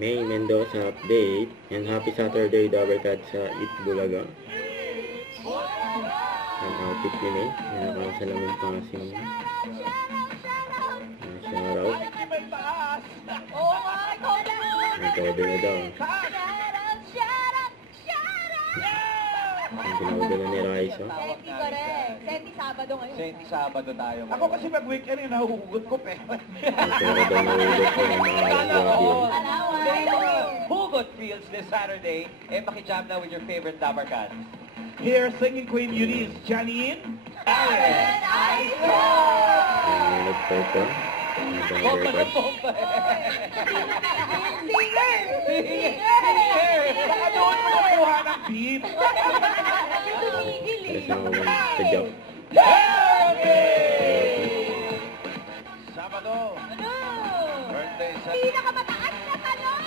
May Mendoza update. And happy Saturday, Dabarkat sa Itbulaga. Ang outfit ni May. Nakakasalamin pa nga si May. Shoutout. Ang todo na daw. Ang pinawadala ni Raisa. Senti correct. Senti Sabado ngayon. Senti Sabado tayo. Ako kasi pag weekend yun, nahuhugot ko pe. Ang pera daw na ulit ko ng mga grabe. Hugot Fields this Saturday. Makijam na with your favorite Dabarkan. Here, singing Queen Eunice, Janine, Aaron. Ang nag-perform. Ang Bomba na Dabarkat. bomba. Singer! Baka doon mo nakuha ng beat. Para sa mga sa job. Sabado. Birthday sa... Pinakamataas na talong!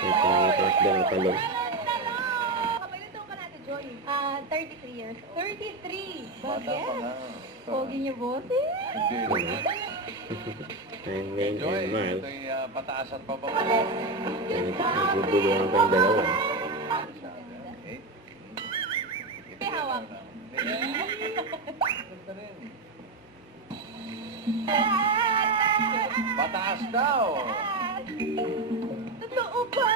May pangitaas daw ng talong. Kapagluto ka natin, Joy. 33 years. 33! Bata pa nga. Pogi niyo, boss. Hindi. And Main Joy, and Miles. ito'y pataasan pa ba? Ay, nagbubulungan pa yung dalawa. May hawak. Pataas daw. Totoo ba?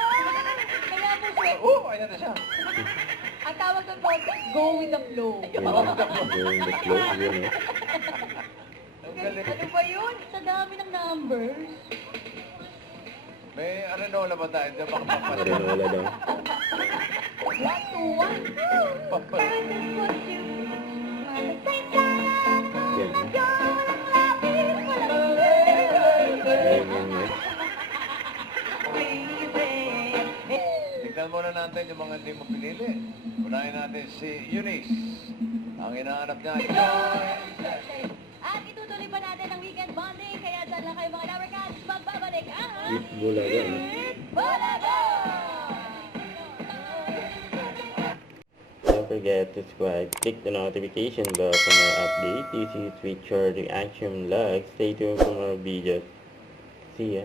Kaya po siya. Ayan na siya. Ang tawag ng podcast, go with the flow. Yung the flow, yun eh. Ang galing. Ano ba yun? Sa dami ng numbers. May arenola ba tayo? Diyan baka papalit. Marinola daw. 1 to 1. Yan. Ayun yung Miles. Tignan muna natin yung mga hindi mo pinili. Unahin natin si Eunice. Ang inaanap niya ay Joy. At itutuloy pa natin ang weekend bonding, kaya dyan lang kayo mga Dabarkans, magbabalik ang Itbulaga. Bulaga! Don't forget to subscribe, click the notification bell for more updates. This is Richard Reaction Vlog. Stay tuned for more videos. See ya.